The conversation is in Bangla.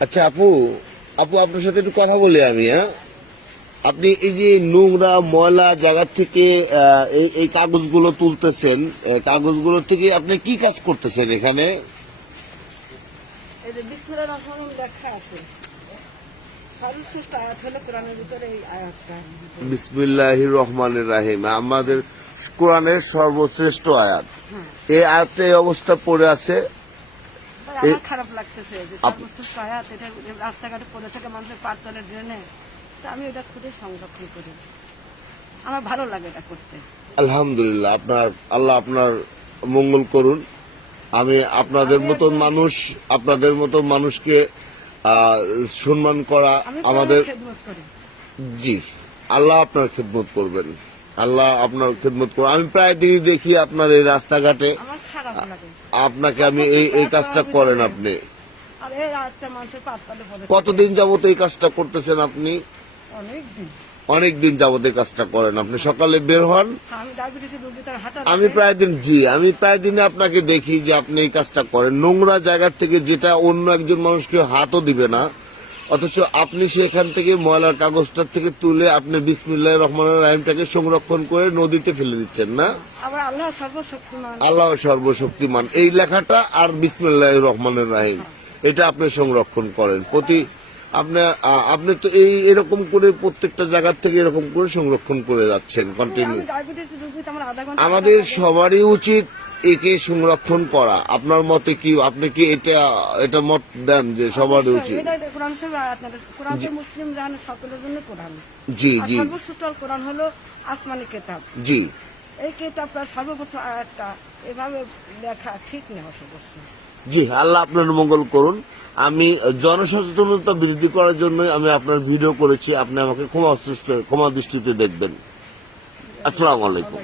আচ্ছা আপু আপু আপনার সাথে একটু কথা বলি আমি হ্যাঁ? আপনি এই যে নোংরা ময়লা জায়গা থেকে এই এই কাগজগুলো তুলতেছেন কাগজগুলো থেকে আপনি কি কাজ করতেছেন এখানে? আয়াত বিসমিল্লাহ রহমানের রাহিম। আমাদের কোরআনের সর্বশ্রেষ্ঠ আয়াত। এই আয়াতটা এই অবস্থা পড়ে আছে। আমার খারাপ লাগতেছে যে সর্বশ্রেষ্ঠ আয়াত এটা রাস্তাঘাটে পড়ে থেকে মানুষের পার তলে ড্রেনে তা আমি এটা খুবই সংরক্ষণ করি। আমার ভালো লাগে এটা করতে। আলহামদুলিল্লাহ আপনার আল্লাহ আপনার মঙ্গল করুন। আমি আপনাদের মতন মানুষ আপনাদের মতো মানুষকে সম্মান করা আমাদের জি আল্লাহ আপনার খেদমত করবেন। আল্লাহ আপনার খেদমত করবেন আমি প্রায় দিনই দেখি আপনার এই রাস্তাঘাটে আপনাকে আমি এই এই কাজটা করেন আপনি। কতদিন যাবত এই কাজটা করতেছেন আপনি? অনেক দিন যাবত এই কাজটা করেন আপনি। সকালে বের হন। আমি প্রায় দিন জি আমি প্রায় দিনে আপনাকে দেখি যে আপনি এই কাজটা করেন। নোংরা জায়গা থেকে যেটা অন্য একজন মানুষকে হাতও দিবে না অথচ আপনি সেখান থেকে ময়লার কাগজটা থেকে তুলে আপনি বিসমিল্লাহ রহমান রাহিমটাকে সংরক্ষণ করে নদীতে ফেলে দিচ্ছেন না? আল্লাহ সর্বশক্তিমান। এই লেখাটা আর বিসমিল্লাহ রহমানের রাহিম এটা আপনি সংরক্ষণ করেন। প্রতি আপনি আপনি তো এই এরকম করে প্রত্যেকটা জায়গা থেকে এরকম করে সংরক্ষণ করে যাচ্ছেন কন্টিনিউ আমাদের সবারই উচিত একে সংরক্ষণ করা। আপনার মতে কি আপনি কি এটা এটা মত দেন যে সবার উচিত এটা এটা কোরআন শরীফ কোরআন মুসলিম সকলের জন্য কোরআন। জি জি। সর্বশ্রেষ্ঠ কোরআন হলো আসমানি কেতাব। জি। এই কেতাবটা সর্বপ্রথম আয়াতটা এভাবে লেখা ঠিক জি আল্লাহ আপনার মঙ্গল করুন। আমি জনসচেতনতা বৃদ্ধি করার জন্য আমি আপনার ভিডিও করেছি। আপনি আমাকে ক্ষমা ক্ষমা দৃষ্টিতে দেখবেন। আসসালামু আলাইকুম।